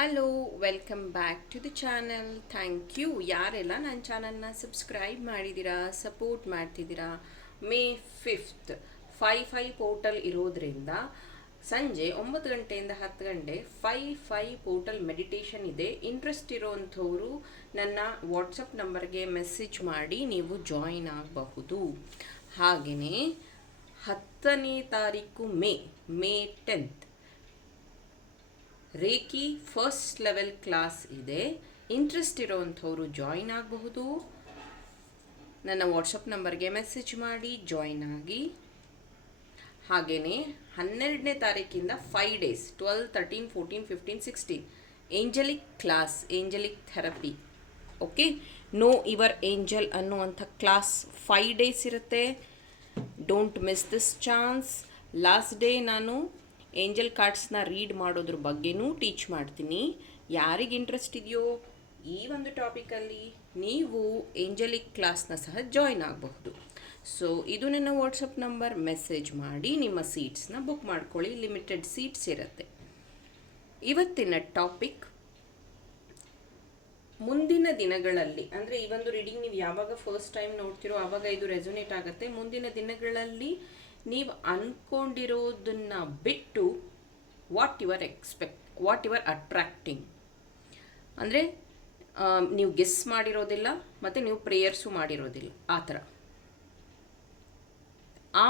Hello, welcome back to the channel. Thank you ಯಾರೆಲ್ಲ ನನ್ನ ಚಾನಲ್ನ ಸಬ್ಸ್ಕ್ರೈಬ್ ಮಾಡಿದ್ದೀರಾ, ಸಪೋರ್ಟ್ ಮಾಡ್ತಿದ್ದೀರಾ. ಮೇ 5th 5 ಪೋರ್ಟಲ್ ಇರೋದ್ರಿಂದ ಸಂಜೆ 9 ಗಂಟೆಯಿಂದ 10 ಗಂಟೆ 5 ಪೋರ್ಟಲ್ ಮೆಡಿಟೇಷನ್ ಇದೆ. ಇಂಟ್ರೆಸ್ಟ್ ಇರೋವಂಥವರು ನನ್ನ ವಾಟ್ಸಪ್ ನಂಬರ್ಗೆ ಮೆಸೇಜ್ ಮಾಡಿ ನೀವು ಜಾಯಿನ್ ಆಗಬಹುದು. ಹಾಗೆಯೇ 10ನೇ ತಾರೀಕು May 10th reiki first level class ಇದೆ. ಇಂಟ್ರೆಸ್ಟ್ ಇರೋವಂಥವ್ರು ಜಾಯಿನ್ ಆಗಬಹುದು. ನನ್ನ ವಾಟ್ಸಪ್ ನಂಬರ್ಗೆ ಮೆಸೇಜ್ ಮಾಡಿ ಜಾಯಿನ್ ಆಗಿ. ಹಾಗೆಯೇ 12ನೇ ತಾರೀಕಿಂದ 5 days 12, 13, 14, 15, 16 Angelique class, Angelique therapy. Okay, know your angel ಅನ್ನುವಂಥ ಕ್ಲಾಸ್ 5 days ಇರುತ್ತೆ. Don't miss this chance. Last day ನಾನು ಏಂಜಲ್ ಕಾರ್ಡ್ಸ್ನ ರೀಡ್ ಮಾಡೋದ್ರ ಬಗ್ಗೆನೂ ಟೀಚ್ ಮಾಡ್ತೀನಿ. ಯಾರಿಗೆ ಇಂಟ್ರೆಸ್ಟ್ ಇದೆಯೋ ಈ ಒಂದು ಟಾಪಿಕಲ್ಲಿ ನೀವು ಏಂಜಲಿಕ್ ಕ್ಲಾಸ್ನ ಸಹ ಜಾಯಿನ್ ಆಗಬಹುದು. ಸೊ ಇದು ನನ್ನ ವಾಟ್ಸಪ್ ನಂಬರ್. ಮೆಸೇಜ್ ಮಾಡಿ ನಿಮ್ಮ ಸೀಟ್ಸ್ನ ಬುಕ್ ಮಾಡ್ಕೊಳ್ಳಿ. ಲಿಮಿಟೆಡ್ ಸೀಟ್ಸ್ ಇರುತ್ತೆ. ಇವತ್ತಿನ ಟಾಪಿಕ್ ಮುಂದಿನ ದಿನಗಳಲ್ಲಿ, ಅಂದರೆ ಈ ಒಂದು ರೀಡಿಂಗ್ ನೀವು ಯಾವಾಗ ಫಸ್ಟ್ ಟೈಮ್ ನೋಡ್ತಿರೋ ಆವಾಗ ಇದು ರೆಸೊನೇಟ್ ಆಗುತ್ತೆ. ಮುಂದಿನ ದಿನಗಳಲ್ಲಿ ನೀವು ಅಂದ್ಕೊಂಡಿರೋದನ್ನು ಬಿಟ್ಟು ವಾಟ್ ಯು ಆರ್ ಅಟ್ರಾಕ್ಟಿಂಗ್, ಅಂದರೆ ನೀವು ಗೆಸ್ ಮಾಡಿರೋದಿಲ್ಲ ಮತ್ತು ನೀವು ಪ್ರೇಯರ್ಸು ಮಾಡಿರೋದಿಲ್ಲ. ಆ ಥರ ಆ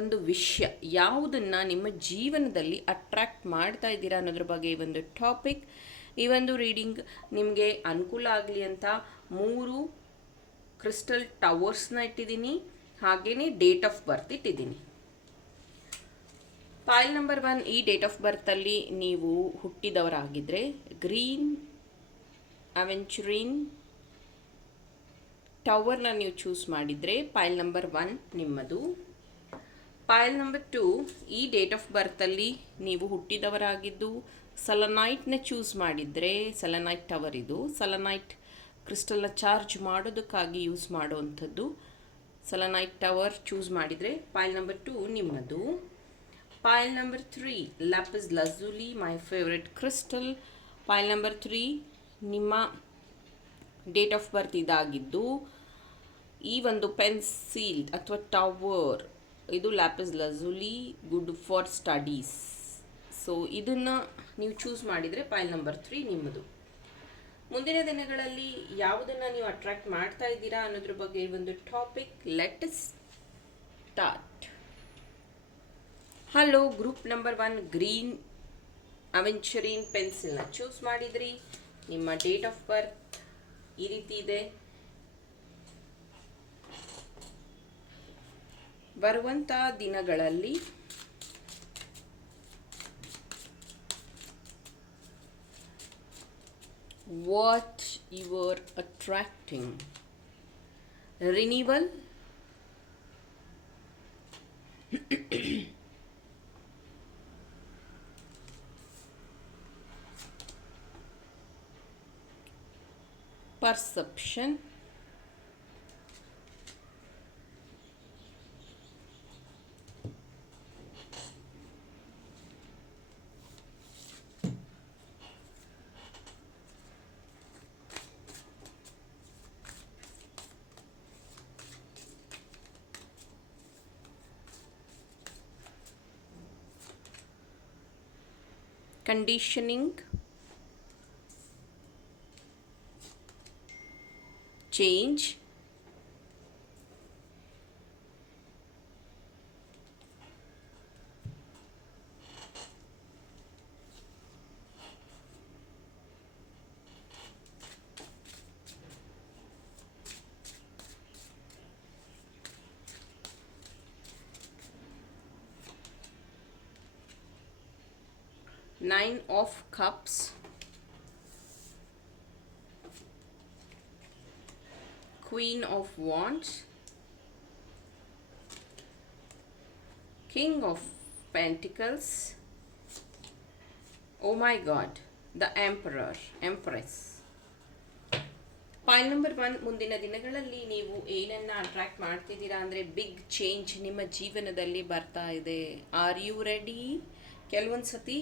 ಒಂದು ವಿಷಯ ಯಾವುದನ್ನು ನಿಮ್ಮ ಜೀವನದಲ್ಲಿ ಅಟ್ರ್ಯಾಕ್ಟ್ ಮಾಡ್ತಾ ಇದ್ದೀರಾ ಅನ್ನೋದ್ರ ಬಗ್ಗೆ ಈ ಒಂದು ಟಾಪಿಕ್. ಈ ಒಂದು ರೀಡಿಂಗ್ ನಿಮಗೆ ಅನುಕೂಲ ಆಗಲಿ ಅಂತ 3 ಕ್ರಿಸ್ಟಲ್ ಟವರ್ಸ್ನ ಇಟ್ಟಿದ್ದೀನಿ. ಹಾಗೆಯೇ ಡೇಟ್ ಆಫ್ ಬರ್ತ್ ಇಟ್ಟಿದ್ದೀನಿ. ಫೈಲ್ ನಂಬರ್ 1, ಈ ಡೇಟ್ ಆಫ್ ಬರ್ತಲ್ಲಿ ನೀವು ಹುಟ್ಟಿದವರಾಗಿದ್ದರೆ ಗ್ರೀನ್ ಅವೆಂಚುರಿನ್ ಟವರ್ನ ನೀವು ಚೂಸ್ ಮಾಡಿದರೆ ಫೈಲ್ ನಂಬರ್ 1 ನಿಮ್ಮದು. ಫೈಲ್ ನಂಬರ್ 2, ಈ ಡೇಟ್ ಆಫ್ ಬರ್ತಲ್ಲಿ ನೀವು ಹುಟ್ಟಿದವರಾಗಿದ್ದು ಸೆಲೆನೈಟ್ನ ಚೂಸ್ ಮಾಡಿದರೆ, ಸೆಲೆನೈಟ್ ಟವರ್ ಇದು. ಸೆಲೆನೈಟ್ ಕ್ರಿಸ್ಟಲ್ನ ಚಾರ್ಜ್ ಮಾಡೋದಕ್ಕಾಗಿ ಯೂಸ್ ಮಾಡುವಂಥದ್ದು. ಸೆಲೆನೈಟ್ ಟವರ್ ಚೂಸ್ ಮಾಡಿದರೆ ಫೈಲ್ ನಂಬರ್ 2 ನಿಮ್ಮದು. File number 3, lapis lazuli, my favourite crystal. File number 3 ನಿಮ್ಮ ಡೇಟ್ ಆಫ್ ಬರ್ತ್ ಇದಾಗಿದ್ದು ಈ ಒಂದು ಪೆನ್ಸಿಲ್ ಅಥವಾ ಟವರ್ ಇದು lapis lazuli, good for studies. So ಇದನ್ನು ನೀವು ಚೂಸ್ ಮಾಡಿದರೆ ಫೈಲ್ ನಂಬರ್ 3 ನಿಮ್ಮದು. ಮುಂದಿನ ದಿನಗಳಲ್ಲಿ ಯಾವುದನ್ನು ನೀವು ಅಟ್ರಾಕ್ಟ್ ಮಾಡ್ತಾ ಇದ್ದೀರಾ ಅನ್ನೋದ್ರ ಬಗ್ಗೆ ಒಂದು topic. Let us start. Hello, group number 1 green aventurine ಪೆನ್ಸಿಲ್ನ ಚೂಸ್ ಮಾಡಿದ್ರಿ. ನಿಮ್ಮ ಡೇಟ್ ಆಫ್ ಬರ್ತ್ ಈ ರೀತಿ ಇದೆ. ಬರುವಂಥ ದಿನಗಳಲ್ಲಿ what you are attracting: renewal, perception, conditioning, change, Nine of Cups, Queen of Wands, King of Pentacles, oh my god, the Empress. File number 1, ಮುಂದಿನ ದಿನಗಳಲ್ಲಿ ನೀವು ಏನನ್ನು ಅಟ್ರಾಕ್ಟ್ ಮಾಡ್ತಿದ್ದೀರಾ ಅಂದರೆ ಬಿಗ್ ಚೇಂಜ್ ನಿಮ್ಮ ಜೀವನದಲ್ಲಿ ಬರ್ತಾ ಇದೆ. Are you ready? ಕೆಲವೊಂದು ಸತಿ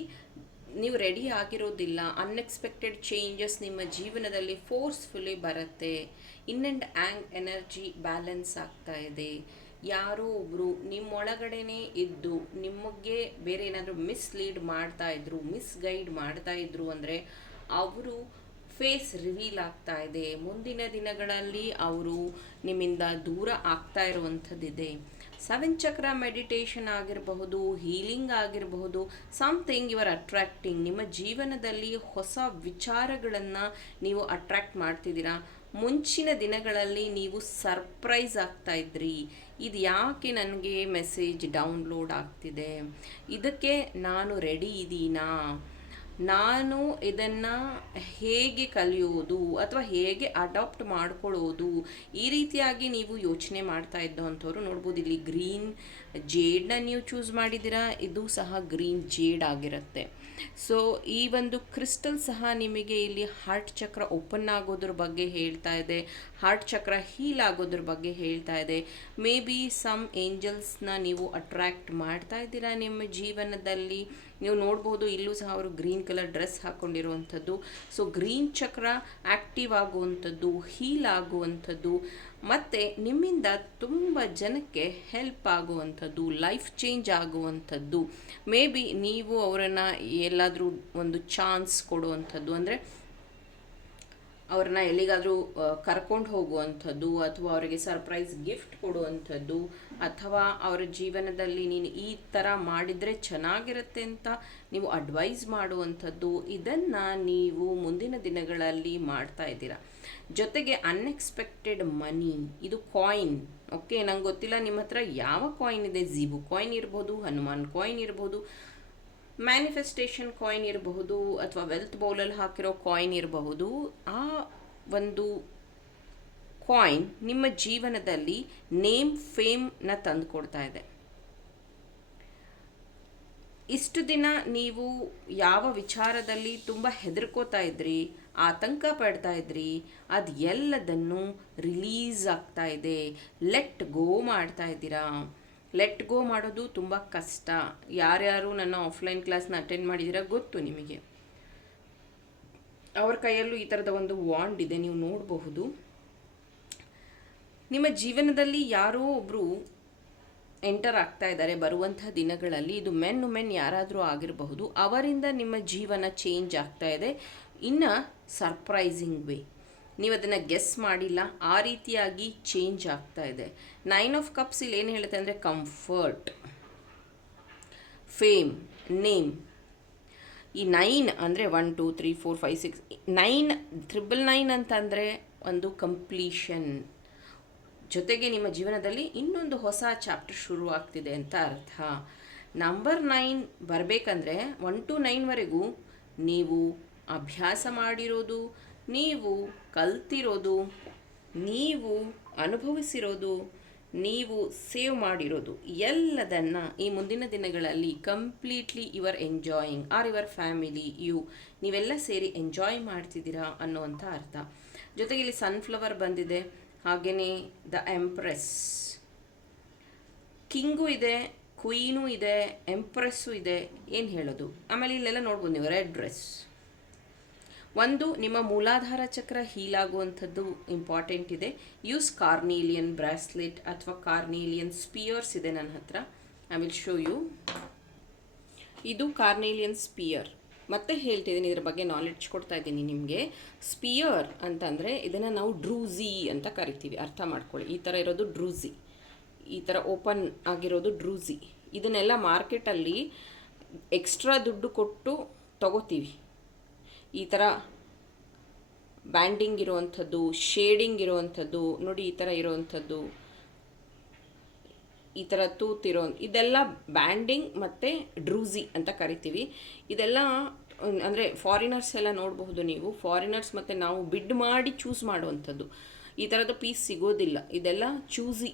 ನೀವು ರೆಡಿ ಆಗಿರೋದಿಲ್ಲ. ಅನ್ಎಕ್ಸ್ಪೆಕ್ಟೆಡ್ ಚೇಂಜಸ್ ನಿಮ್ಮ ಜೀವನದಲ್ಲಿ ಫೋರ್ಸ್ಫುಲಿ ಬರುತ್ತೆ. Yin and yang energy balance ಆಗ್ತಾ ಇದೆ. ಯಾರೋ ಒಬ್ಬರು ನಿಮ್ಮೊಳಗಡೆನೇ ಇದ್ದು ನಿಮಗೆ ಬೇರೆ ಏನಾದರೂ ಮಿಸ್ಲೀಡ್ ಮಾಡ್ತಾಯಿದ್ರು, ಮಿಸ್ಗೈಡ್ ಮಾಡ್ತಾಯಿದ್ರು ಅಂದರೆ ಅವರು ಫೇಸ್ ರಿವೀಲ್ ಆಗ್ತಾ ಇದೆ. ಮುಂದಿನ ದಿನಗಳಲ್ಲಿ ಅವರು ನಿಮ್ಮಿಂದ ದೂರ ಆಗ್ತಾ ಇರುವಂಥದ್ದಿದೆ. 7 ಚಕ್ರ ಮೆಡಿಟೇಷನ್ ಆಗಿರಬಹುದು, ಹೀಲಿಂಗ್ ಆಗಿರಬಹುದು, ಸಮಥಿಂಗ್ ಯು ಆರ್ ಅಟ್ರಾಕ್ಟಿಂಗ್. ನಿಮ್ಮ ಜೀವನದಲ್ಲಿ ಹೊಸ ವಿಚಾರಗಳನ್ನು ನೀವು ಅಟ್ರಾಕ್ಟ್ ಮಾಡ್ತಿದ್ದೀರಾ. ಮುಂಚಿನ ದಿನಗಳಲ್ಲಿ ನೀವು ಸರ್ಪ್ರೈಸ್ ಆಗ್ತಾ ಇದ್ರಿ. ಇದು ಯಾಕೆ ನನಗೆ ಮೆಸೇಜ್ ಡೌನ್ಲೋಡ್ ಆಗ್ತಿದೆ, ಇದಕ್ಕೆ ನಾನು ರೆಡಿ ಇದ್ದೀನಾ, ನಾನು ಇದನ್ನು ಹೇಗೆ ಕಲಿಯೋದು ಅಥವಾ ಹೇಗೆ ಅಡಾಪ್ಟ್ ಮಾಡ್ಕೊಳ್ಳೋದು, ಈ ರೀತಿಯಾಗಿ ನೀವು ಯೋಚನೆ ಮಾಡ್ತಾ ಇದ್ದಂಥವ್ರು ನೋಡ್ಬೋದು. ಇಲ್ಲಿ ಗ್ರೀನ್ ಜೇಡನ್ನ ನೀವು ಚೂಸ್ ಮಾಡಿದ್ದೀರಾ, ಇದು ಸಹ ಗ್ರೀನ್ ಜೇಡ್ ಆಗಿರುತ್ತೆ. ಸೊ ಈ ಒಂದು ಕ್ರಿಸ್ಟಲ್ ಸಹ ನಿಮಗೆ ಇಲ್ಲಿ ಹಾರ್ಟ್ ಚಕ್ರ ಓಪನ್ ಆಗೋದ್ರ ಬಗ್ಗೆ ಹೇಳ್ತಾ ಇದೆ, ಹಾರ್ಟ್ ಚಕ್ರ ಹೀಲ್ ಆಗೋದ್ರ ಬಗ್ಗೆ ಹೇಳ್ತಾ ಇದೆ. ಮೇ ಬಿ ಸಮ್ ಏಂಜಲ್ಸ್ನ ನೀವು ಅಟ್ರ್ಯಾಕ್ಟ್ ಮಾಡ್ತಾ ಇದ್ದೀರಾ ನಿಮ್ಮ ಜೀವನದಲ್ಲಿ. ನೀವು ನೋಡ್ಬೋದು ಇಲ್ಲೂ ಸಹ ಅವರು ಗ್ರೀನ್ ಕಲರ್ ಡ್ರೆಸ್ ಹಾಕ್ಕೊಂಡಿರುವಂಥದ್ದು. ಸೊ ಗ್ರೀನ್ ಚಕ್ರ ಆ್ಯಕ್ಟಿವ್ ಆಗುವಂಥದ್ದು, ಹೀಲ್ ಆಗುವಂಥದ್ದು ಮತ್ತು ನಿಮ್ಮಿಂದ ತುಂಬ ಜನಕ್ಕೆ ಹೆಲ್ಪ್ ಆಗುವಂಥದ್ದು, ಲೈಫ್ ಚೇಂಜ್ ಆಗುವಂಥದ್ದು. ಮೇ ಬಿ ನೀವು ಅವರನ್ನು ಎಲ್ಲಾದರೂ ಒಂದು ಚಾನ್ಸ್ ಕೊಡುವಂಥದ್ದು, ಅಂದರೆ ಅವ್ರನ್ನ ಎಲ್ಲಿಗಾದರೂ ಕರ್ಕೊಂಡು ಹೋಗುವಂಥದ್ದು, ಅಥವಾ ಅವರಿಗೆ ಸರ್ಪ್ರೈಸ್ ಗಿಫ್ಟ್ ಕೊಡುವಂಥದ್ದು, ಅಥವಾ ಅವರ ಜೀವನದಲ್ಲಿ ನೀನು ಈ ಥರ ಮಾಡಿದರೆ ಚೆನ್ನಾಗಿರುತ್ತೆ ಅಂತ ನೀವು ಅಡ್ವೈಸ್ ಮಾಡುವಂಥದ್ದು. ಇದನ್ನು ನೀವು ಮುಂದಿನ ದಿನಗಳಲ್ಲಿ ಮಾಡ್ತಾ ಇದ್ದೀರಾ. ಜೊತೆಗೆ ಅನ್ಎಕ್ಸ್ಪೆಕ್ಟೆಡ್ ಮನಿ, ಇದು ಕಾಯಿನ್. ಓಕೆ, ನಂಗೆ ಗೊತ್ತಿಲ್ಲ ನಿಮ್ಮ ಹತ್ರ ಯಾವ ಕಾಯಿನ್ ಇದೆ. ಝೀಬು ಕಾಯಿನ್ ಇರ್ಬೋದು, ಹನುಮಾನ್ ಕಾಯಿನ್ ಇರ್ಬೋದು, ಮ್ಯಾನಿಫೆಸ್ಟೇಷನ್ ಕಾಯಿನ್ ಇರಬಹುದು, ಅಥವಾ ವೆಲ್ತ್ ಬೌಲಲ್ಲಿ ಹಾಕಿರೋ ಕಾಯಿನ್ ಇರಬಹುದು. ಆ ಒಂದು ಕಾಯಿನ್ ನಿಮ್ಮ ಜೀವನದಲ್ಲಿ ನೇಮ್ ಫೇಮ್ನ ತಂದುಕೊಡ್ತಾ ಇದೆ. ಇಷ್ಟು ದಿನ ನೀವು ಯಾವ ವಿಚಾರದಲ್ಲಿ ತುಂಬ ಹೆದರ್ಕೋತಾ ಇದ್ರಿ, ಆತಂಕ ಪಡ್ತಾ ಇದ್ರಿ, ಅದು ಎಲ್ಲದನ್ನು ರಿಲೀಸ್ ಆಗ್ತಾ ಇದೆ. ಲೆಟ್ ಗೋ ಮಾಡ್ತಾ ಇದ್ದೀರಾ. ಲೆಟ್ ಗೋ ಮಾಡೋದು ತುಂಬ ಕಷ್ಟ. ಯಾರ್ಯಾರು ನನ್ನ ಆಫ್ಲೈನ್ ಕ್ಲಾಸ್ನ ಅಟೆಂಡ್ ಮಾಡಿದ್ದೀರಾ ಗೊತ್ತು ನಿಮಗೆ. ಅವ್ರ ಕೈಯಲ್ಲೂ ಈ ಥರದ ಒಂದು ವಾಂಡ್ ಇದೆ, ನೀವು ನೋಡಬಹುದು. ನಿಮ್ಮ ಜೀವನದಲ್ಲಿ ಯಾರೋ ಒಬ್ಬರು ಎಂಟರ್ ಆಗ್ತಾ ಇದ್ದಾರೆ ಬರುವಂಥ ದಿನಗಳಲ್ಲಿ. ಇದು ಮೆನ್ ಯಾರಾದರೂ ಆಗಿರಬಹುದು. ಅವರಿಂದ ನಿಮ್ಮ ಜೀವನ ಚೇಂಜ್ ಆಗ್ತಾ ಇದೆ ಇನ್ ಅ ಸರ್ಪ್ರೈಸಿಂಗ್ ವೇ. ನೀವು ಅದನ್ನು ಗೆಸ್ ಮಾಡಿಲ್ಲ, ಆ ರೀತಿಯಾಗಿ ಚೇಂಜ್ ಆಗ್ತಾ ಇದೆ. 9 ಆಫ್ ಕಪ್ಸ್ ಇಲ್ಲಿ ಏನು ಹೇಳುತ್ತೆ ಅಂದರೆ ಕಂಫರ್ಟ್, ಫೇಮ್, ನೇಮ್. ಈ 9 ಅಂದರೆ 1 2 3 4 5 6 9 999 ಅಂತಂದರೆ ಒಂದು ಕಂಪ್ಲೀಷನ್. ಜೊತೆಗೆ ನಿಮ್ಮ ಜೀವನದಲ್ಲಿ ಇನ್ನೊಂದು ಹೊಸ ಚಾಪ್ಟರ್ ಶುರು ಆಗ್ತಿದೆ ಅಂತ ಅರ್ಥ. ನಂಬರ್ 9 ಬರಬೇಕಂದ್ರೆ 1 to 9ವರೆಗೂ ನೀವು ಅಭ್ಯಾಸ ಮಾಡಿರೋದು, ನೀವು ಕಲ್ತಿರೋದು, ನೀವು ಅನುಭವಿಸಿರೋದು, ನೀವು ಸೇವ್ ಮಾಡಿರೋದು ಎಲ್ಲದನ್ನು ಈ ಮುಂದಿನ ದಿನಗಳಲ್ಲಿ completely you're enjoying or your family ನೀವೆಲ್ಲ ಸೇರಿ ಎಂಜಾಯ್ ಮಾಡ್ತಿದ್ದೀರಾ ಅನ್ನುವಂಥ ಅರ್ಥ. ಜೊತೆಗೆ ಇಲ್ಲಿ ಸನ್ಫ್ಲವರ್ ಬಂದಿದೆ, ಹಾಗೆಯೇ ದ ಎಂಪ್ರೆಸ್, ಕಿಂಗು ಇದೆ, ಕ್ವೀನು ಇದೆ, ಎಂಪ್ರೆಸ್ಸು ಇದೆ. ಏನು ಹೇಳೋದು. ಆಮೇಲೆ ಇಲ್ಲೆಲ್ಲ ನೋಡ್ಬೋದು ನೀವು ರೆಡ್ ಡ್ರೆಸ್. ಒಂದು ನಿಮ್ಮ ಮೂಲಾಧಾರ ಚಕ್ರ ಹೀಲ್ ಆಗುವಂಥದ್ದು ಇಂಪಾರ್ಟೆಂಟ್ ಇದೆ. ಯೂಸ್ ಕಾರ್ನೇಲಿಯನ್ ಬ್ರಾಸ್ಲೆಟ್ ಅಥವಾ ಕಾರ್ನೇಲಿಯನ್ ಸ್ಪಿಯರ್ಸ್ ಇದೆ ನನ್ನ ಹತ್ರ. I will show you. ಇದು ಕಾರ್ನೇಲಿಯನ್ ಸ್ಪಿಯರ್. ಮತ್ತೆ ಹೇಳ್ತಿದ್ದೀನಿ, ಇದ್ರ ಬಗ್ಗೆ ನಾಲೆಡ್ಜ್ ಕೊಡ್ತಾ ಇದ್ದೀನಿ ನಿಮಗೆ. ಸ್ಪಿಯರ್ ಅಂತಂದರೆ ಇದನ್ನು ನಾವು ಡ್ರೂಝಿ ಅಂತ ಕರಿತೀವಿ, ಅರ್ಥ ಮಾಡ್ಕೊಳ್ಳಿ. ಈ ಥರ ಇರೋದು ಡ್ರೂಝಿ, ಈ ಥರ ಓಪನ್ ಆಗಿರೋದು ಡ್ರೂಝಿ. ಇದನ್ನೆಲ್ಲ ಮಾರ್ಕೆಟಲ್ಲಿ ಎಕ್ಸ್ಟ್ರಾ ದುಡ್ಡು ಕೊಟ್ಟು ತಗೋತೀವಿ. ಈ ಥರ ಬ್ಯಾಂಡಿಂಗ್ ಇರುವಂಥದ್ದು, ಶೇಡಿಂಗ್ ಇರುವಂಥದ್ದು ನೋಡಿ, ಈ ಥರ ಇರುವಂಥದ್ದು, ಈ ಥರ ತೂತಿರೋ, ಇದೆಲ್ಲ ಬ್ಯಾಂಡಿಂಗ್ ಮತ್ತು ಡ್ರೂಝಿ ಅಂತ ಕರಿತೀವಿ. ಇದೆಲ್ಲ ಅಂದರೆ ಫಾರಿನರ್ಸ್ ಎಲ್ಲ ನೋಡಬಹುದು ನೀವು. ಫಾರಿನರ್ಸ್ ಮತ್ತು ನಾವು ಬಿಡ್ ಮಾಡಿ ಚೂಸ್ ಮಾಡುವಂಥದ್ದು. ಈ ಥರದ ಪೀಸ್ ಸಿಗೋದಿಲ್ಲ. ಇದೆಲ್ಲ ಚೂಸಿ.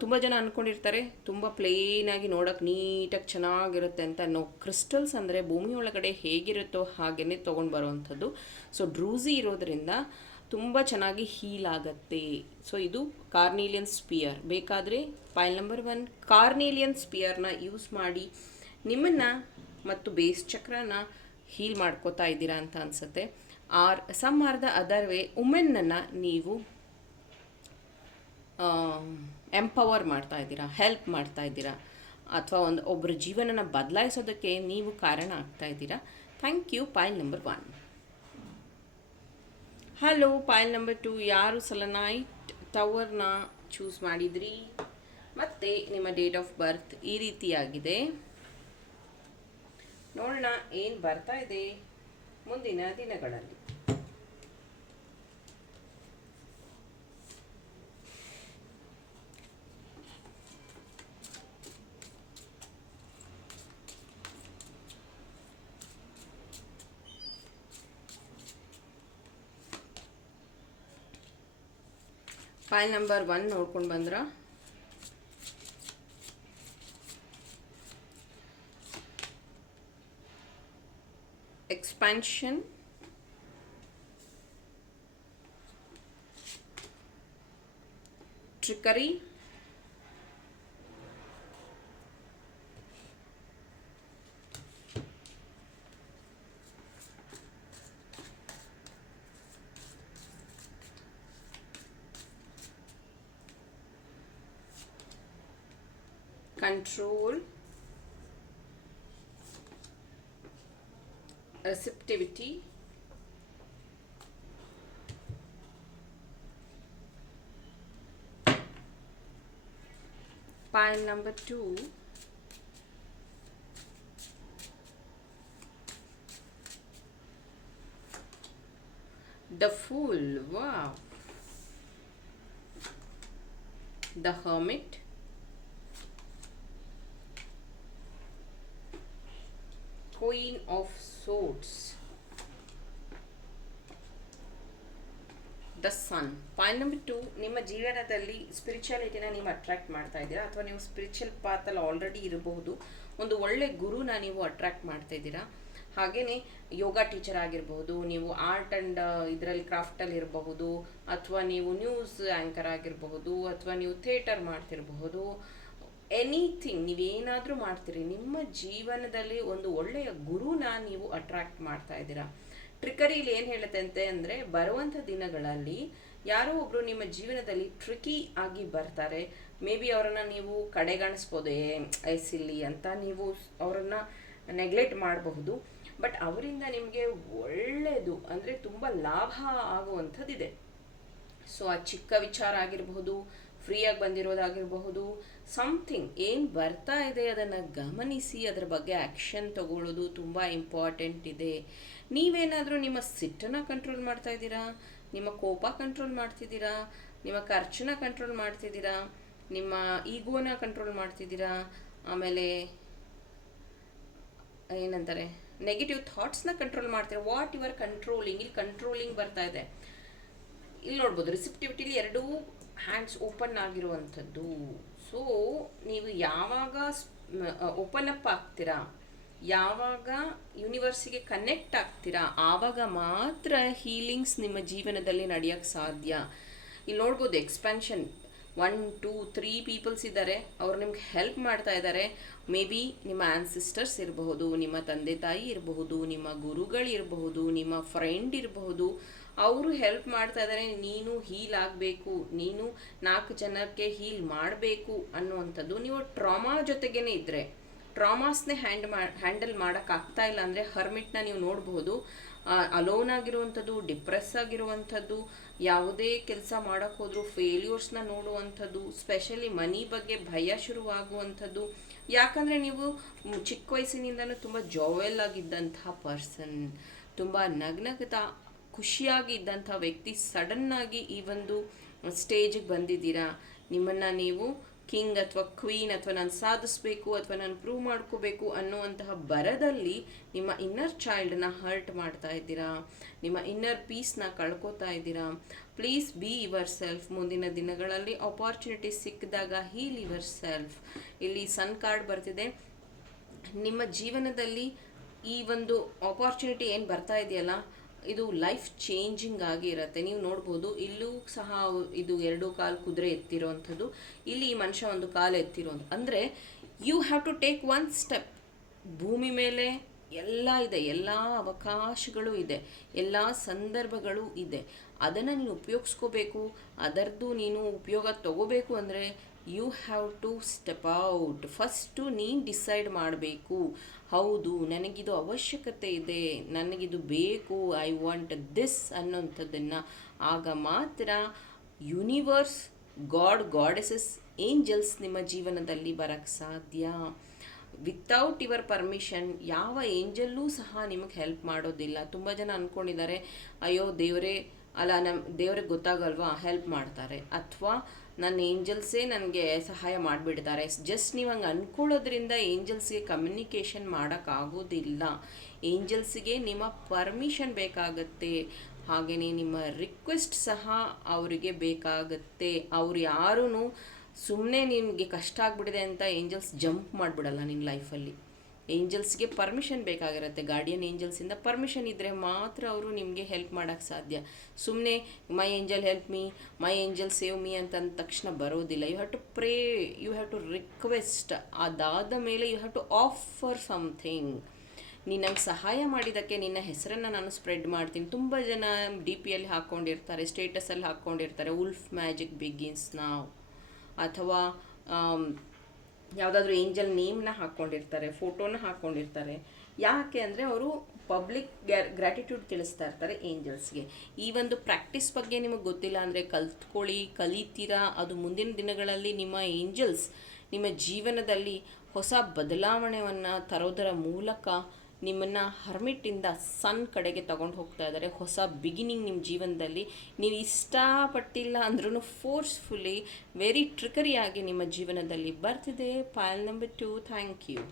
ತುಂಬ ಜನ ಅಂದ್ಕೊಂಡಿರ್ತಾರೆ ತುಂಬ ಪ್ಲೇನಾಗಿ ನೋಡೋಕ್ಕೆ ನೀಟಾಗಿ ಚೆನ್ನಾಗಿರುತ್ತೆ ಅಂತ. ಕ್ರಿಸ್ಟಲ್ಸ್ ಅಂದರೆ ಭೂಮಿ ಒಳಗಡೆ ಹೇಗಿರುತ್ತೋ ಹಾಗೇ ತೊಗೊಂಡು ಬರುವಂಥದ್ದು. ಸೊ ಡ್ರೂಝಿ ಇರೋದರಿಂದ ತುಂಬ ಚೆನ್ನಾಗಿ ಹೀಲ್ ಆಗುತ್ತೆ. ಸೊ ಇದು ಕಾರ್ನೇಲಿಯನ್ ಸ್ಪಿಯರ್. ಬೇಕಾದರೆ ಫೈಲ್ ನಂಬರ್ 1 ಕಾರ್ನೇಲಿಯನ್ ಸ್ಪಿಯರ್ನ ಯೂಸ್ ಮಾಡಿ ನಿಮ್ಮನ್ನು ಮತ್ತು ಬೇಸ್ ಚಕ್ರನ ಹೀಲ್ ಮಾಡ್ಕೋತಾ ಇದ್ದೀರಾ ಅಂತ ಅನಿಸುತ್ತೆ. Or some or the other way ವುಮೆನ್ನನ್ನು ನೀವು ಎಂಪವರ್ ಮಾಡ್ತಾ ಇದ್ದೀರಾ, ಹೆಲ್ಪ್ ಮಾಡ್ತಾ ಇದ್ದೀರಾ, ಅಥವಾ ಒಬ್ಬರ ಜೀವನನ ಬದಲಾಯಿಸೋದಕ್ಕೆ ನೀವು ಕಾರಣ ಆಗ್ತಾ ಇದ್ದೀರಾ. Thank you. Pile number 1. Hello, pile number 2 ಯಾರು ಸೆಲೆನೈಟ್ ಟವರ್ನ ಚೂಸ್ ಮಾಡಿದ್ರಿ ಮತ್ತು ನಿಮ್ಮ ಡೇಟ್ ಆಫ್ ಬರ್ತ್ ಈ ರೀತಿಯಾಗಿದೆ. ನೋಡೋಣ ಏನು ಬರ್ತಾ ಇದೆ ಮುಂದಿನ ದಿನಗಳಲ್ಲಿ. ಫೈಲ್ ನಂಬರ್ 1 ನೋಡ್ಕೊಂಡು ಬಂದ್ರ. Expansion, trickery, control, receptivity, pile number 2, the Fool, wow, the Hermit, Queen of Swords, the sun. Point number 2, ನಿಮ್ಮ ಜೀವನದಲ್ಲಿ ಸ್ಪಿರಿಚುಯಾಲಿಟಿನ ನೀವು ಅಟ್ರಾಕ್ಟ್ ಮಾಡ್ತಾ ಇದ್ದೀರಾ, ಅಥವಾ ನೀವು ಸ್ಪಿರಿಚುವಲ್ ಪಾತಲ್ಲಿ ಆಲ್ರೆಡಿ ಇರಬಹುದು. ಒಂದು ಒಳ್ಳೆ ಗುರುನ ನೀವು ಅಟ್ರಾಕ್ಟ್ ಮಾಡ್ತಾ ಇದ್ದೀರಾ. ಹಾಗೆಯೇ ಯೋಗ ಟೀಚರ್ ಆಗಿರಬಹುದು, ನೀವು ಆರ್ಟ್ ಆ್ಯಂಡ್ ಇದರಲ್ಲಿ ಕ್ರಾಫ್ಟಲ್ಲಿ ಇರಬಹುದು, ಅಥವಾ ನೀವು ನ್ಯೂಸ್ ಆ್ಯಂಕರ್ ಆಗಿರಬಹುದು, ಅಥವಾ ನೀವು ಥಿಯೇಟರ್ ಮಾಡ್ತಿರಬಹುದು. ಎನಿಥಿಂಗ್, ನೀವೇನಾದರೂ ಮಾಡ್ತೀರಿ, ನಿಮ್ಮ ಜೀವನದಲ್ಲಿ ಒಂದು ಒಳ್ಳೆಯ ಗುರುನ ನೀವು ಅಟ್ರಾಕ್ಟ್ ಮಾಡ್ತಾ ಇದ್ದೀರಾ. ಟ್ರಿಕರಿಲಿ ಏನು ಹೇಳುತ್ತೆ ಅಂದರೆ, ಬರುವಂಥ ದಿನಗಳಲ್ಲಿ ಯಾರೋ ಒಬ್ಬರು ನಿಮ್ಮ ಜೀವನದಲ್ಲಿ ಟ್ರಿಕಿ ಆಗಿ ಬರ್ತಾರೆ. ಮೇ ಬಿ ಅವರನ್ನು ನೀವು ಕಡೆಗಣಿಸ್ಬೋದು, ಸಿಲ್ಲಿ ಅಂತ ನೀವು ಅವರನ್ನು ನೆಗ್ಲೆಕ್ಟ್ ಮಾಡಬಹುದು. ಬಟ್ ಅವರಿಂದ ನಿಮಗೆ ಒಳ್ಳೆಯದು ಅಂದರೆ ತುಂಬ ಲಾಭ ಆಗುವಂಥದ್ದಿದೆ. ಸೊ ಆ ಚಿಕ್ಕ ವಿಚಾರ ಆಗಿರಬಹುದು, ಫ್ರೀಯಾಗಿ ಬಂದಿರೋದಾಗಿರಬಹುದು, ಸಮಥಿಂಗ್ ಏನು ಬರ್ತಾ ಇದೆ ಅದನ್ನು ಗಮನಿಸಿ ಅದರ ಬಗ್ಗೆ ಆ್ಯಕ್ಷನ್ ತಗೊಳ್ಳೋದು ತುಂಬ ಇಂಪಾರ್ಟೆಂಟ್ ಇದೆ. ನೀವೇನಾದರೂ ನಿಮ್ಮ ಸಿಟ್ಟನ್ನು ಕಂಟ್ರೋಲ್ ಮಾಡ್ತಾ ಇದ್ದೀರಾ, ನಿಮ್ಮ ಕೋಪ ಕಂಟ್ರೋಲ್ ಮಾಡ್ತಿದ್ದೀರಾ, ನಿಮ್ಮ ಖರ್ಚನ್ನ ಕಂಟ್ರೋಲ್ ಮಾಡ್ತಿದ್ದೀರಾ, ನಿಮ್ಮ ಈಗೋನ ಕಂಟ್ರೋಲ್ ಮಾಡ್ತಿದ್ದೀರಾ, ಆಮೇಲೆ ಏನಂತಾರೆ ನೆಗೆಟಿವ್ ಥಾಟ್ಸ್ನ ಕಂಟ್ರೋಲ್ ಮಾಡ್ತೀರಾ. ವಾಟ್ ಯುವರ್ ಕಂಟ್ರೋಲಿಂಗ್, ಇಲ್ಲಿ ಕಂಟ್ರೋಲಿಂಗ್ ಬರ್ತಾ ಇದೆ. ಇಲ್ಲಿ ನೋಡ್ಬೋದು ರಿಸೆಪ್ಟಿವಿಟಿಲಿ ಎರಡೂ ಹ್ಯಾಂಡ್ಸ್ ಓಪನ್ ಆಗಿರುವಂಥದ್ದು. ಸೊ ನೀವು ಯಾವಾಗ ಓಪನ್ ಅಪ್ ಆಗ್ತೀರಾ, ಯಾವಾಗ ಯೂನಿವರ್ಸಿಗೆ ಕನೆಕ್ಟ್ ಆಗ್ತೀರಾ, ಆವಾಗ ಮಾತ್ರ ಹೀಲಿಂಗ್ಸ್ ನಿಮ್ಮ ಜೀವನದಲ್ಲಿ ನಡೆಯೋಕ್ಕೆ ಸಾಧ್ಯ. ಇಲ್ಲಿ ನೋಡ್ಬೋದು ಎಕ್ಸ್ಪ್ಯಾನ್ಷನ್ 1 2 3 ಪೀಪಲ್ಸ್ ಇದ್ದಾರೆ, ಅವ್ರು ನಿಮ್ಗೆ ಹೆಲ್ಪ್ ಮಾಡ್ತಾ ಇದ್ದಾರೆ. ಮೇ ಬಿ ನಿಮ್ಮ ಆನ್ಸಿಸ್ಟರ್ಸ್ ಇರಬಹುದು, ನಿಮ್ಮ ತಂದೆ ತಾಯಿ ಇರಬಹುದು, ನಿಮ್ಮ ಗುರುಗಳಿರಬಹುದು, ನಿಮ್ಮ ಫ್ರೆಂಡ್ ಇರಬಹುದು. ಅವರು ಹೆಲ್ಪ್ ಮಾಡ್ತಾ ಇದ್ದಾರೆ, ನೀನು ಹೀಲ್ ಆಗಬೇಕು, ನೀನು 4 ಜನಕ್ಕೆ ಹೀಲ್ ಮಾಡಬೇಕು ಅನ್ನುವಂಥದ್ದು. ನೀವು ಟ್ರಾಮಾ ಜೊತೆಗೇನೆ ಇದ್ದರೆ, ಟ್ರಾಮಾಸ್ನೇ ಹ್ಯಾಂಡಲ್ ಮಾಡೋಕ್ಕಾಗ್ತಾ ಇಲ್ಲ ಅಂದರೆ ಹರ್ಮಿಟ್ನ ನೀವು ನೋಡಬಹುದು. ಅಲೋನ್ ಆಗಿರುವಂಥದ್ದು, ಡಿಪ್ರೆಸ್ ಆಗಿರುವಂಥದ್ದು, ಯಾವುದೇ ಕೆಲಸ ಮಾಡೋಕ್ಕೆ ಹೋದರೂ ಫೇಲ್ಯೂರ್ಸ್ನ ನೋಡುವಂಥದ್ದು, ಸ್ಪೆಷಲಿ ಮನಿ ಬಗ್ಗೆ ಭಯ ಶುರುವಾಗುವಂಥದ್ದು. ಯಾಕಂದರೆ ನೀವು ಚಿಕ್ಕ ವಯಸ್ಸಿನಿಂದನೂ ತುಂಬ ಜಾವೆಲ್ ಆಗಿದ್ದಂತಹ ಪರ್ಸನ್, ತುಂಬ ನಗ್ನಗ್ತಾ ಖುಷಿಯಾಗಿ ಇದ್ದಂಥ ವ್ಯಕ್ತಿ, ಸಡನ್ನಾಗಿ ಈ ಒಂದು ಸ್ಟೇಜಿಗೆ ಬಂದಿದ್ದೀರಾ. ನಿಮ್ಮನ್ನು ನೀವು ಕಿಂಗ್ ಅಥವಾ ಕ್ವೀನ್ ಅಥವಾ ನಾನು ಸಾಧಿಸಬೇಕು ಅಥವಾ ನಾನು ಪ್ರೂವ್ ಮಾಡ್ಕೋಬೇಕು ಅನ್ನುವಂತಹ ಬರದಲ್ಲಿ ನಿಮ್ಮ ಇನ್ನರ್ ಚೈಲ್ಡನ್ನ ಹರ್ಟ್ ಮಾಡ್ತಾ ಇದ್ದೀರಾ, ನಿಮ್ಮ ಇನ್ನರ್ ಪೀಸ್ನ ಕಳ್ಕೊತಾ ಇದ್ದೀರಾ. Please be your self. ಮುಂದಿನ ದಿನಗಳಲ್ಲಿ ಆಪರ್ಚುನಿಟಿ ಸಿಕ್ಕಿದಾಗ ಹೀಲ್ ಯುವರ್ ಸೆಲ್ಫ್. ಇಲ್ಲಿ ಸನ್ ಕಾರ್ಡ್ ಬರ್ತಿದೆ. ನಿಮ್ಮ ಜೀವನದಲ್ಲಿ ಈ ಒಂದು ಆಪರ್ಚುನಿಟಿ ಏನು ಬರ್ತಾ ಇದೆಯಲ್ಲ, ಇದು ಲೈಫ್ ಚೇಂಜಿಂಗ್ ಆಗಿ ಇರುತ್ತೆ. ನೀವು ನೋಡ್ಬೋದು ಇಲ್ಲೂ ಸಹ ಇದು 2 ಕಾಲು ಕುದುರೆ ಎತ್ತಿರೋವಂಥದ್ದು, ಇಲ್ಲಿ ಈ ಮನುಷ್ಯ 1 ಕಾಲು ಎತ್ತಿರೋದು. ಅಂದರೆ you have to take 1 step ಭೂಮಿ ಮೇಲೆ ಎಲ್ಲ ಇದೆ, ಎಲ್ಲ ಅವಕಾಶಗಳು ಇದೆ, ಎಲ್ಲ ಸಂದರ್ಭಗಳು ಇದೆ. ಅದನ್ನು ನೀನು ಉಪಯೋಗಿಸ್ಕೋಬೇಕು. ಅದರದ್ದು ನೀನು ಉಪಯೋಗ ತಗೋಬೇಕು ಅಂದರೆ you have to step out. First ನೀನು ಡಿಸೈಡ್ ಮಾಡಬೇಕು, ಹೌದು ನನಗಿದು ಅವಶ್ಯಕತೆ ಇದೆ, ನನಗಿದು ಬೇಕು, ಐ ವಾಂಟ್ ದಿಸ್ ಅನ್ನೋಂಥದ್ದನ್ನು. ಆಗ ಮಾತ್ರ ಯೂನಿವರ್ಸ್, ಗಾಡೆಸಸ್, ಏಂಜಲ್ಸ್ ನಿಮ್ಮ ಜೀವನದಲ್ಲಿ ಬರೋಕ್ಕೆ ಸಾಧ್ಯ. ವಿತೌಟ್ ಯುವರ್ ಪರ್ಮಿಷನ್ ಯಾವ ಏಂಜಲ್ಲೂ ಸಹ ನಿಮಗೆ ಹೆಲ್ಪ್ ಮಾಡೋದಿಲ್ಲ. ತುಂಬ ಜನ ಅಂದ್ಕೊಂಡಿದ್ದಾರೆ, ಅಯ್ಯೋ ದೇವರೇ, ಅಲ್ಲ ನಮ್ಮ ದೇವ್ರಿಗೆ ಗೊತ್ತಾಗಲ್ವಾ ಹೆಲ್ಪ್ ಮಾಡ್ತಾರೆ, ಅಥವಾ ನನ್ನ ಏಂಜಲ್ಸೇ ನನಗೆ ಸಹಾಯ ಮಾಡಿಬಿಡ್ತಾರೆ. ಜಸ್ಟ್ ನೀವು ಹಂಗೆ ಅಂದ್ಕೊಳ್ಳೋದ್ರಿಂದ ಏಂಜಲ್ಸ್ಗೆ ಕಮ್ಯುನಿಕೇಷನ್ ಮಾಡೋಕ್ಕಾಗೋದಿಲ್ಲ. ಏಂಜಲ್ಸಿಗೆ ನಿಮ್ಮ ಪರ್ಮಿಷನ್ ಬೇಕಾಗತ್ತೆ, ಹಾಗೆಯೇ ನಿಮ್ಮ ರಿಕ್ವೆಸ್ಟ್ ಸಹ ಅವರಿಗೆ ಬೇಕಾಗತ್ತೆ. ಅವ್ರು ಯಾರೂ ಸುಮ್ಮನೆ ನಿಮಗೆ ಕಷ್ಟ ಆಗಿಬಿಡಿದೆ ಅಂತ ಏಂಜಲ್ಸ್ ಜಂಪ್ ಮಾಡಿಬಿಡಲ್ಲ ನಿನ್ನ ಲೈಫಲ್ಲಿ. ಏಂಜಲ್ಸ್ಗೆ ಪರ್ಮಿಷನ್ ಬೇಕಾಗಿರುತ್ತೆ. ಗಾರ್ಡಿಯನ್ ಏಂಜಲ್ಸಿಂದ ಪರ್ಮಿಷನ್ ಇದ್ದರೆ ಮಾತ್ರ ಅವರು ನಿಮಗೆ ಹೆಲ್ಪ್ ಮಾಡೋಕ್ಕೆ ಸಾಧ್ಯ. ಸುಮ್ಮನೆ my angel help me, my angel save me ಅಂತಂದ ತಕ್ಷಣ ಬರೋದಿಲ್ಲ. You have to pray, you have to request. ಅದಾದ ಮೇಲೆ you have to offer something. ನೀನು ನಂಗೆ ಸಹಾಯ ಮಾಡಿದ್ದಕ್ಕೆ ನಿನ್ನ ಹೆಸರನ್ನು ನಾನು ಸ್ಪ್ರೆಡ್ ಮಾಡ್ತೀನಿ. ತುಂಬ ಜನ DPಯಲ್ಲಿ ಹಾಕ್ಕೊಂಡಿರ್ತಾರೆ, ಸ್ಟೇಟಸಲ್ಲಿ ಹಾಕ್ಕೊಂಡಿರ್ತಾರೆ, ಉಲ್ಫ್ ಮ್ಯಾಜಿಕ್ ಬಿಗಿನ್ಸ್ ನಾವ್, ಅಥವಾ ಯಾವುದಾದ್ರೂ ಏಂಜಲ್ ನೇಮ್ನ ಹಾಕ್ಕೊಂಡಿರ್ತಾರೆ, ಫೋಟೋನ ಹಾಕ್ಕೊಂಡಿರ್ತಾರೆ. ಯಾಕೆ ಅಂದರೆ ಅವರು ಪಬ್ಲಿಕ್ ಗ್ರ್ಯಾಟಿಟ್ಯೂಡ್ ತಿಳಿಸ್ತಾ ಇರ್ತಾರೆ ಏಂಜಲ್ಸ್ಗೆ. ಈ ಒಂದು ಪ್ರಾಕ್ಟೀಸ್ ಬಗ್ಗೆ ನಿಮಗೆ ಗೊತ್ತಿಲ್ಲ ಅಂದರೆ ಕಲಿತೀರಾ. ಅದು ಮುಂದಿನ ದಿನಗಳಲ್ಲಿ ನಿಮ್ಮ ಏಂಜಲ್ಸ್ ನಿಮ್ಮ ಜೀವನದಲ್ಲಿ ಹೊಸ ಬದಲಾವಣೆಯನ್ನು ತರೋದರ ಮೂಲಕ ನಿಮ್ಮನ್ನು ಹರ್ಮಿಟ್ಟಿಂದ ಸನ್ ಕಡೆಗೆ ತಗೊಂಡು ಹೋಗ್ತಾ ಇದ್ದಾರೆ. ಹೊಸ ಬಿಗಿನಿಂಗ್ ನಿಮ್ಮ ಜೀವನದಲ್ಲಿ. ನೀವು ಇಷ್ಟಪಟ್ಟಿಲ್ಲ ಅಂದ್ರೂ ಫೋರ್ಸ್ಫುಲಿ, ವೆರಿ ಟ್ರಿಕರಿಯಾಗಿ ನಿಮ್ಮ ಜೀವನದಲ್ಲಿ ಬರ್ತಿದೆ. Pile number 2, thank you.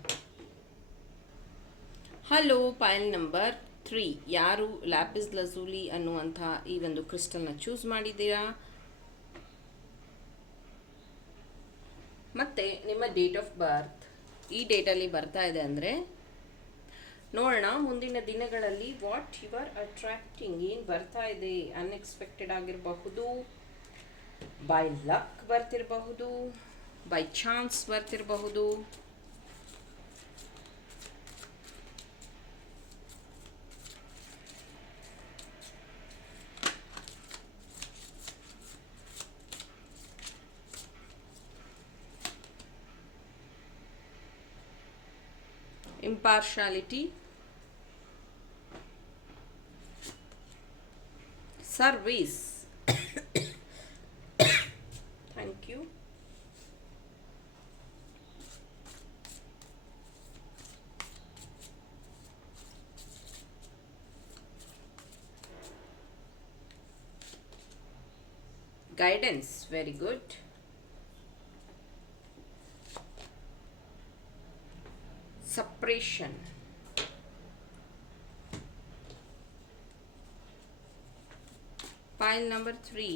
Hello, pile number 3, ಯಾರು ಲ್ಯಾಪಿಸ್ ಲಜೂಲಿ ಅನ್ನುವಂಥ ಈ ಒಂದು ಕ್ರಿಸ್ಟಲ್ನ ಚೂಸ್ ಮಾಡಿದ್ದೀರಾ? ಮತ್ತು ನಿಮ್ಮ ಡೇಟ್ ಆಫ್ ಬರ್ತ್ ಈ ಡೇಟಲ್ಲಿ ಬರ್ತಾ ಇದೆ ಅಂದರೆ ನೋಡೋಣ ಮುಂದಿನ ದಿನಗಳಲ್ಲಿ ವಾಟ್ ಯು ಆರ್ ಅಟ್ರಾಕ್ಟಿಂಗ್. ಏನು ಬರ್ತಾ ಇದೆ? ಅನ್ಎಕ್ಸ್ಪೆಕ್ಟೆಡ್ ಆಗಿರಬಹುದು, ಬೈ ಲಕ್ ಬರ್ತಿರಬಹುದು, ಬೈ ಚಾನ್ಸ್ ಬರ್ತಿರಬಹುದು. impartiality, service. Thank you. Guidance, very good. Suppression. Pile number 3,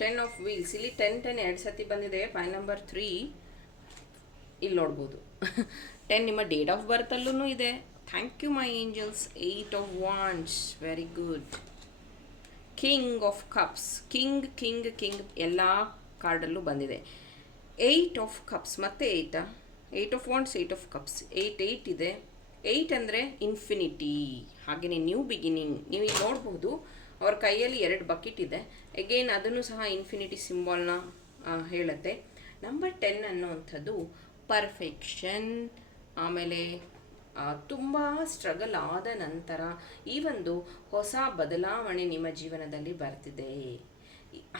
ten of wheels. ಇಲ್ಲಿ 10 2 ಸತಿ ಬಂದಿದೆ. ಪೈಲ್ ನಂಬರ್ 3 ಇಲ್ಲಿ ನೋಡ್ಬೋದು. 10 ನಿಮ್ಮ ಡೇಟ್ ಆಫ್ ಬರ್ತಲ್ಲೂ ಇದೆ. Thank you my angels. 8 of wands, very good. King of cups, king ಎಲ್ಲ ಕಾರ್ಡಲ್ಲೂ ಬಂದಿದೆ. 8 ಆಫ್ ಕಪ್ಸ್ ಮತ್ತು 8 ಆಫ್ ವಾಂಡ್ಸ್, 8 ಆಫ್ ಕಪ್ಸ್, 8 ಇದೆ. 8 ಅಂದರೆ ಇನ್ಫಿನಿಟಿ, ಹಾಗೆಯೇ ನ್ಯೂ ಬಿಗಿನಿಂಗ್. ನೀವು ಈಗ ನೋಡ್ಬೋದು ಅವ್ರ ಕೈಯಲ್ಲಿ 2 ಬಕೆಟ್ ಇದೆ. ಎಗೇನ್ ಅದನ್ನು ಸಹ ಇನ್ಫಿನಿಟಿ ಸಿಂಬಾಲ್ನ ಹೇಳುತ್ತೆ. ನಂಬರ್ 10 ಅನ್ನುವಂಥದ್ದು ಪರ್ಫೆಕ್ಷನ್. ಆಮೇಲೆ ತುಂಬ ಸ್ಟ್ರಗಲ್ ಆದ ನಂತರ ಈ ಒಂದು ಹೊಸ ಬದಲಾವಣೆ ನಿಮ್ಮ ಜೀವನದಲ್ಲಿ ಬರ್ತಿದೆ.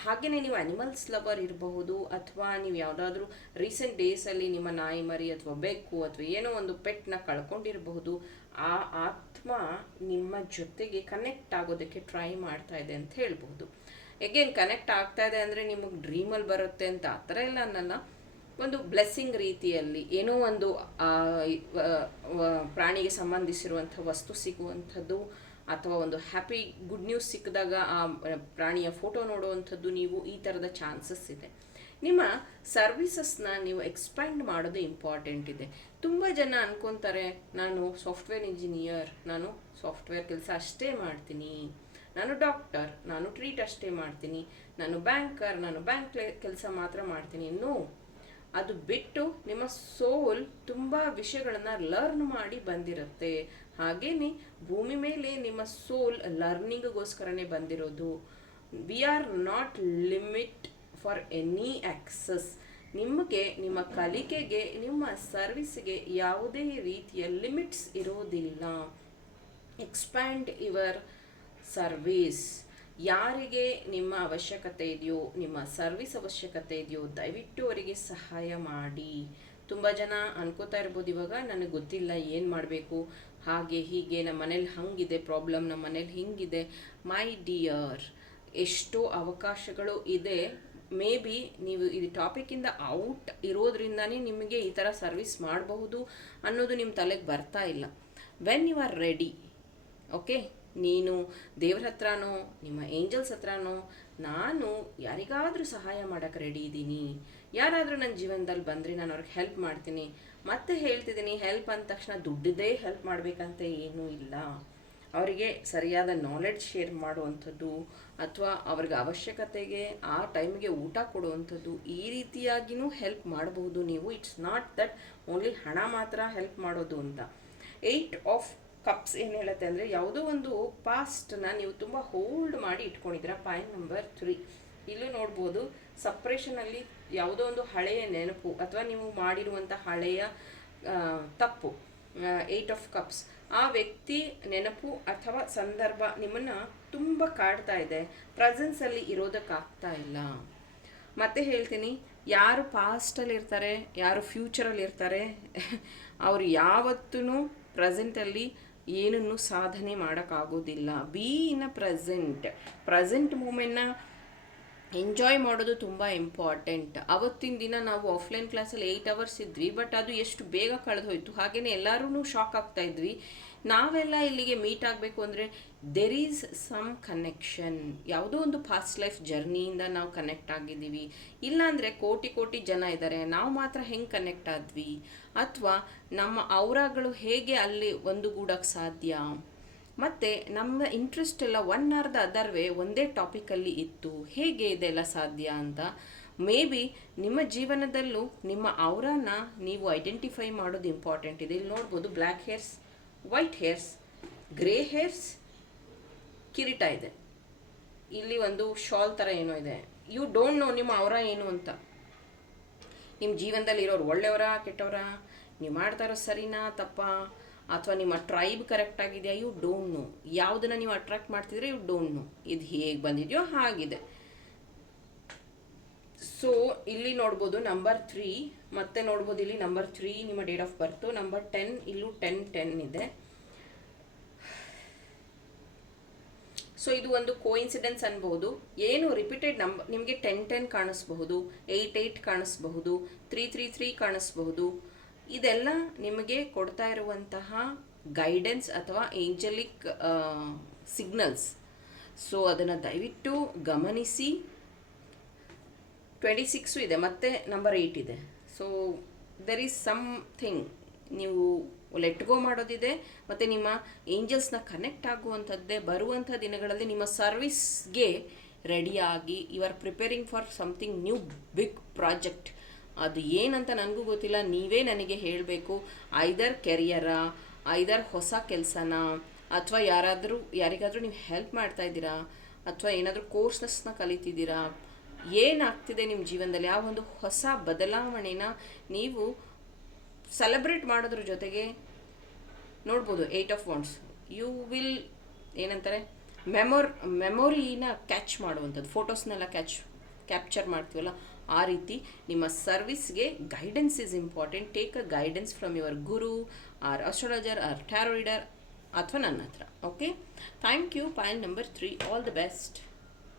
ಹಾಗೆಯೇ ನೀವು ಅನಿಮಲ್ಸ್ ಲವರ್ ಇರಬಹುದು, ಅಥವಾ ನೀವು ಯಾವುದಾದ್ರೂ ರೀಸೆಂಟ್ ಡೇಸಲ್ಲಿ ನಿಮ್ಮ ನಾಯಿ ಮರಿ ಅಥವಾ ಬೆಕ್ಕು ಅಥವಾ ಏನೋ ಒಂದು ಪೆಟ್ನ ಕಳ್ಕೊಂಡಿರಬಹುದು. ಆ ಆತ್ಮ ನಿಮ್ಮ ಜೊತೆಗೆ ಕನೆಕ್ಟ್ ಆಗೋದಕ್ಕೆ ಟ್ರೈ ಮಾಡ್ತಾ ಇದೆ ಅಂತ ಹೇಳ್ಬೋದು. ಎಗೇನ್ ಕನೆಕ್ಟ್ ಆಗ್ತಾ ಇದೆ ಅಂದರೆ ನಿಮಗೆ ಡ್ರೀಮಲ್ಲಿ ಬರುತ್ತೆ ಅಂತ ಆ ಥರ ಎಲ್ಲ ಅನ್ನಲ್ಲ. ಒಂದು ಬ್ಲೆಸ್ಸಿಂಗ್ ರೀತಿಯಲ್ಲಿ ಏನೋ ಒಂದು ಪ್ರಾಣಿಗೆ ಸಂಬಂಧಿಸಿರುವಂಥ ವಸ್ತು ಸಿಗುವಂಥದ್ದು, ಅಥವಾ ಒಂದು ಹ್ಯಾಪಿ ಗುಡ್ ನ್ಯೂಸ್ ಸಿಕ್ಕಿದಾಗ ಆ ಪ್ರಾಣಿಯ ಫೋಟೋ ನೋಡುವಂಥದ್ದು, ನೀವು ಈ ಥರದ ಚಾನ್ಸಸ್ ಇದೆ. ನಿಮ್ಮ ಸರ್ವಿಸಸ್ನ ನೀವು ಎಕ್ಸ್ಪ್ಯಾಂಡ್ ಮಾಡೋದು ಇಂಪಾರ್ಟೆಂಟ್ ಇದೆ. ತುಂಬ ಜನ ಅನ್ಕೊತಾರೆ, ನಾನು ಸಾಫ್ಟ್ವೇರ್ ಇಂಜಿನಿಯರ್, ನಾನು ಸಾಫ್ಟ್ವೇರ್ ಕೆಲಸ ಅಷ್ಟೇ ಮಾಡ್ತೀನಿ, ನಾನು ಡಾಕ್ಟರ್, ನಾನು ಟ್ರೀಟ್ ಅಷ್ಟೇ ಮಾಡ್ತೀನಿ, ನಾನು ಬ್ಯಾಂಕರ್, ನಾನು ಬ್ಯಾಂಕ್ ಕೆಲಸ ಮಾತ್ರ ಮಾಡ್ತೀನಿ. ನೋ, ಅದು ಬಿಟ್ಟು ನಿಮ್ಮ ಸೋಲ್ ತುಂಬ ವಿಷಯಗಳನ್ನು ಲರ್ನ್ ಮಾಡಿ ಬಂದಿರುತ್ತೆ. ಹಾಗೇನೆ ಭೂಮಿ ಮೇಲೆ ನಿಮ್ಮ ಸೋಲ್ ಲರ್ನಿಂಗ್ಗೋಸ್ಕರನೇ ಬಂದಿರೋದು. We are not limit for any access. ನಿಮಗೆ, ನಿಮ್ಮ ಕಲಿಕೆಗೆ, ನಿಮ್ಮ ಸರ್ವಿಸ್ಗೆ ಯಾವುದೇ ರೀತಿಯ ಲಿಮಿಟ್ಸ್ ಇರೋದಿಲ್ಲ. Expand your service. ಯಾರಿಗೆ ನಿಮ್ಮ ಅವಶ್ಯಕತೆ ಇದೆಯೋ, ನಿಮ್ಮ ಸರ್ವಿಸ್ ಅವಶ್ಯಕತೆ ಇದೆಯೋ, ದಯವಿಟ್ಟು ಅವರಿಗೆ ಸಹಾಯ ಮಾಡಿ. ತುಂಬ ಜನ ಅನ್ಕೋತಾ ಇರ್ಬೋದು, ಇವಾಗ ನನಗೆ ಗೊತ್ತಿಲ್ಲ ಏನು ಮಾಡಬೇಕು, ಹಾಗೆ ಹೀಗೆ, ನಮ್ಮ ಮನೇಲಿ ಹಂಗಿದೆ ಪ್ರಾಬ್ಲಮ್, ನಮ್ಮ ಮನೇಲಿ ಹಿಂಗಿದೆ. ಮೈ ಡಿಯರ್, ಎಷ್ಟೋ ಅವಕಾಶಗಳು ಇದೆ. ಮೇ ಬಿ ನೀವು ಈ ಟಾಪಿಕ್ಕಿಂದ ಔಟ್ ಇರೋದ್ರಿಂದನೇ ನಿಮಗೆ ಈ ಥರ ಸರ್ವಿಸ್ ಮಾಡಬಹುದು ಅನ್ನೋದು ನಿಮ್ಮ ತಲೆಗೆ ಬರ್ತಾ ಇಲ್ಲ. When you are ready, okay, ನೀನು ದೇವ್ರ ಹತ್ರನೋ ನಿಮ್ಮ ಏಂಜಲ್ಸ್ ಹತ್ರನೋ ನಾನು ಯಾರಿಗಾದರೂ ಸಹಾಯ ಮಾಡೋಕ್ಕೆ ರೆಡಿ ಇದ್ದೀನಿ, ಯಾರಾದರೂ ನನ್ನ ಜೀವನದಲ್ಲಿ ಬಂದರೆ ನಾನು ಅವ್ರಿಗೆ ಹೆಲ್ಪ್ ಮಾಡ್ತೀನಿ. ಮತ್ತೆ ಹೇಳ್ತಿದ್ದೀನಿ, ಹೆಲ್ಪ್ ಅಂದ ತಕ್ಷಣ ದುಡ್ಡದೇ ಹೆಲ್ಪ್ ಮಾಡಬೇಕಂತ ಏನೂ ಇಲ್ಲ. ಅವರಿಗೆ ಸರಿಯಾದ ನಾಲೆಡ್ಜ್ ಶೇರ್ ಮಾಡುವಂಥದ್ದು, ಅಥವಾ ಅವ್ರಿಗೆ ಅವಶ್ಯಕತೆಗೆ ಆ ಟೈಮಿಗೆ ಊಟ ಕೊಡುವಂಥದ್ದು, ಈ ರೀತಿಯಾಗಿಯೂ ಹೆಲ್ಪ್ ಮಾಡಬಹುದು ನೀವು. ಇಟ್ಸ್ ನಾಟ್ ದಟ್ ಓನ್ಲಿ ಹಣ ಮಾತ್ರ ಹೆಲ್ಪ್ ಮಾಡೋದು ಅಂತ. 8 ಆಫ್ ಕಪ್ಸ್ ಏನು ಹೇಳುತ್ತೆ ಅಂದರೆ, ಯಾವುದೋ ಒಂದು ಪಾಸ್ಟನ್ನ ನೀವು ತುಂಬ ಹೋಲ್ಡ್ ಮಾಡಿ ಇಟ್ಕೊಂಡಿದ್ದೀರಾ. ಪಾಯಿಂಟ್ ನಂಬರ್ 3 ಇಲ್ಲೂ ನೋಡ್ಬೋದು. ಸಪ್ರೇಷನಲ್ಲಿ ಯಾವುದೋ ಒಂದು ಹಳೆಯ ನೆನಪು ಅಥವಾ ನೀವು ಮಾಡಿರುವಂಥ ಹಳೆಯ ತಪ್ಪು. 8 ಆಫ್ ಕಪ್ಸ್, ಆ ವ್ಯಕ್ತಿ ನೆನಪು ಅಥವಾ ಸಂದರ್ಭ ನಿಮ್ಮನ್ನು ತುಂಬ ಕಾಡ್ತಾ ಇದೆ. ಪ್ರೆಸೆನ್ಸಲ್ಲಿ ಇರೋದಕ್ಕಾಗ್ತಾ ಇಲ್ಲ. ಮತ್ತೆ ಹೇಳ್ತೀನಿ, ಯಾರು ಪಾಸ್ಟಲ್ಲಿ ಇರ್ತಾರೆ, ಯಾರು ಫ್ಯೂಚರಲ್ಲಿ ಇರ್ತಾರೆ, ಅವರು ಯಾವತ್ತೂ ಪ್ರೆಸೆಂಟಲ್ಲಿ ಏನನ್ನು ಸಾಧನೆ ಮಾಡೋಕ್ಕಾಗೋದಿಲ್ಲ. ಬಿ ಇನ್ ಅ ಪ್ರೆಸೆಂಟ್ ಮೂಮೆಂಟ್ನ ಎಂಜಾಯ್ ಮಾಡೋದು ತುಂಬ ಇಂಪಾರ್ಟೆಂಟ್. ಅವತ್ತಿನ ದಿನ ನಾವು ಆಫ್ಲೈನ್ ಕ್ಲಾಸಲ್ಲಿ 8 ಅವರ್ಸ್ ಇದ್ವಿ, ಬಟ್ ಅದು ಎಷ್ಟು ಬೇಗ ಕಳೆದು ಹೋಯಿತು. ಹಾಗೆಯೇ ಎಲ್ಲರೂ ಶಾಕ್ ಆಗ್ತಾ ಇದ್ವಿ. ನಾವೆಲ್ಲ ಇಲ್ಲಿಗೆ ಮೀಟ್ ಆಗಬೇಕು ಅಂದರೆ ದೆರ್ ಈಸ್ ಸಮ್ ಕನೆಕ್ಷನ್. ಯಾವುದೋ ಒಂದು ಪಾಸ್ಟ್ ಲೈಫ್ ಜರ್ನಿಯಿಂದ ನಾವು ಕನೆಕ್ಟ್ ಆಗಿದ್ದೀವಿ. ಇಲ್ಲಾಂದರೆ ಕೋಟಿ ಜನ ಇದ್ದಾರೆ, ನಾವು ಮಾತ್ರ ಹೆಂಗೆ ಕನೆಕ್ಟ್ ಆದ್ವಿ? ಅಥವಾ ನಮ್ಮ ಔರಾಗಳು ಹೇಗೆ ಅಲ್ಲಿ ಒಂದುಗೂಡಕ್ಕೆ ಸಾಧ್ಯ? ಮತ್ತು ನಮ್ಮ ಇಂಟ್ರೆಸ್ಟ್ ಎಲ್ಲ one R the other way ಒಂದೇ ಟಾಪಿಕಲ್ಲಿ ಇತ್ತು, ಹೇಗೆ ಇದೆಲ್ಲ ಸಾಧ್ಯ ಅಂತ. ಮೇ ಬಿ ನಿಮ್ಮ ಜೀವನದಲ್ಲೂ ನಿಮ್ಮ ಔರಾನ ನೀವು ಐಡೆಂಟಿಫೈ ಮಾಡೋದು ಇಂಪಾರ್ಟೆಂಟ್ ಇದೆ. ಇಲ್ಲಿ ನೋಡ್ಬೋದು, black hairs, white hairs, grey hairs, ಕಿರೀಟ ಇದೆ. ಇಲ್ಲಿ ಒಂದು ಶಾಲ್ ಥರ ಏನೋ ಇದೆ. ಯು ಡೋಂಟ್ ನೋ ನಿಮ್ಮ ಔರ ಏನು ಅಂತ. ನಿಮ್ಮ ಜೀವನದಲ್ಲಿ ಇರೋರು ಒಳ್ಳೆಯವರಾ ಕೆಟ್ಟವರಾ, ನೀವು ಮಾಡ್ತಾ ಇರೋ ಸರಿನಾ ತಪ್ಪಾ, ಅಥವಾ ನಿಮ್ಮ ಟ್ರೈಬ್ ಕರೆಕ್ಟ್ ಆಗಿದೆಯಾ, ಯು ಡೋಂಟ್ ನೋ. ಯಾವುದನ್ನು ನೀವು ಅಟ್ರಾಕ್ಟ್ ಮಾಡ್ತಿದ್ರೆ ಯು ಡೋಂಟ್ ನೋ. ಇದು ಹೇಗೆ ಬಂದಿದೆಯೋ ಹಾಗಿದೆ. ಸೊ ಇಲ್ಲಿ ನೋಡ್ಬೋದು ನಂಬರ್ 3, ಮತ್ತೆ ನೋಡ್ಬೋದು ಇಲ್ಲಿ ನಂಬರ್ 3 ನಿಮ್ಮ ಡೇಟ್ ಆಫ್ ಬರ್ತು. ನಂಬರ್ 10, ಇಲ್ಲೂ 10 ಇದೆ. ಸೊ ಇದು ಒಂದು ಕೋಇನ್ಸಿಡೆನ್ಸ್ ಅನ್ಬಹುದು. ಏನು ರಿಪೀಟೆಡ್ ನಂಬರ್ ನಿಮಗೆ 10 ಕಾಣಿಸ್ಬಹುದು, 8 ಕಾಣಿಸ್ಬಹುದು, 3 ಕಾಣಿಸ್ಬಹುದು. ಇದೆಲ್ಲ ನಿಮಗೆ ಕೊಡ್ತಾ ಇರುವಂತಹ ಗೈಡೆನ್ಸ್ ಅಥವಾ ಏಂಜಲಿಕ್ ಸಿಗ್ನಲ್ಸ್. ಸೊ ಅದನ್ನು ದಯವಿಟ್ಟು ಗಮನಿಸಿ. 26 ಇದೆ, ಮತ್ತೆ ನಂಬರ್ 8 ಇದೆ. ಸೊ ದೆರ್ ಈಸ್ ಸಮಥಿಂಗ್ ನೀವು ಲೆಟ್ ಗೋ ಮಾಡೋದಿದೆ, ಮತ್ತು ನಿಮ್ಮ ಏಂಜಲ್ಸ್ನ ಕನೆಕ್ಟ್ ಆಗುವಂಥದ್ದೇ. ಬರುವಂಥ ದಿನಗಳಲ್ಲಿ ನಿಮ್ಮ ಸರ್ವಿಸ್ಗೆ ರೆಡಿಯಾಗಿ you are preparing for something new big project. ಅದು ಏನಂತ ನನಗೂ ಗೊತ್ತಿಲ್ಲ, ನೀವೇ ನನಗೆ ಹೇಳಬೇಕು. ಐದರ್ ಕೆರಿಯರಾ, ಐದರ್ ಹೊಸ ಕೆಲಸನ, ಅಥವಾ ಯಾರಿಗಾದರೂ ನೀವು ಹೆಲ್ಪ್ ಮಾಡ್ತಾ ಇದ್ದೀರಾ, ಅಥವಾ ಏನಾದರೂ ಕೋರ್ಸಸ್ನ ಕಲಿತಿದ್ದೀರಾ, ಏನಾಗ್ತಿದೆ ನಿಮ್ಮ ಜೀವನದಲ್ಲಿ, ಆ ಒಂದು ಹೊಸ ಬದಲಾವಣೆನ ನೀವು ಸೆಲೆಬ್ರೇಟ್ ಮಾಡೋದ್ರ ಜೊತೆಗೆ ನೋಡ್ಬೋದು. 8 ಆಫ್ ವಾಂಡ್ಸ್, ಯು ವಿಲ್ ಏನಂತಾರೆ ಮೆಮೊರಿನ ಕ್ಯಾಚ್ ಮಾಡುವಂಥದ್ದು. ಫೋಟೋಸ್ನೆಲ್ಲ ಕ್ಯಾಪ್ಚರ್ ಮಾಡ್ತೀವಲ್ಲ, ಆ ರೀತಿ ನಿಮ್ಮ ಸರ್ವಿಸ್ಗೆ guidance is important. Take a guidance from your guru or astrologer or tarot reader, ಅಥವಾ ನನ್ನ ಹತ್ರ. Okay, thank you. Point number 3, all the best.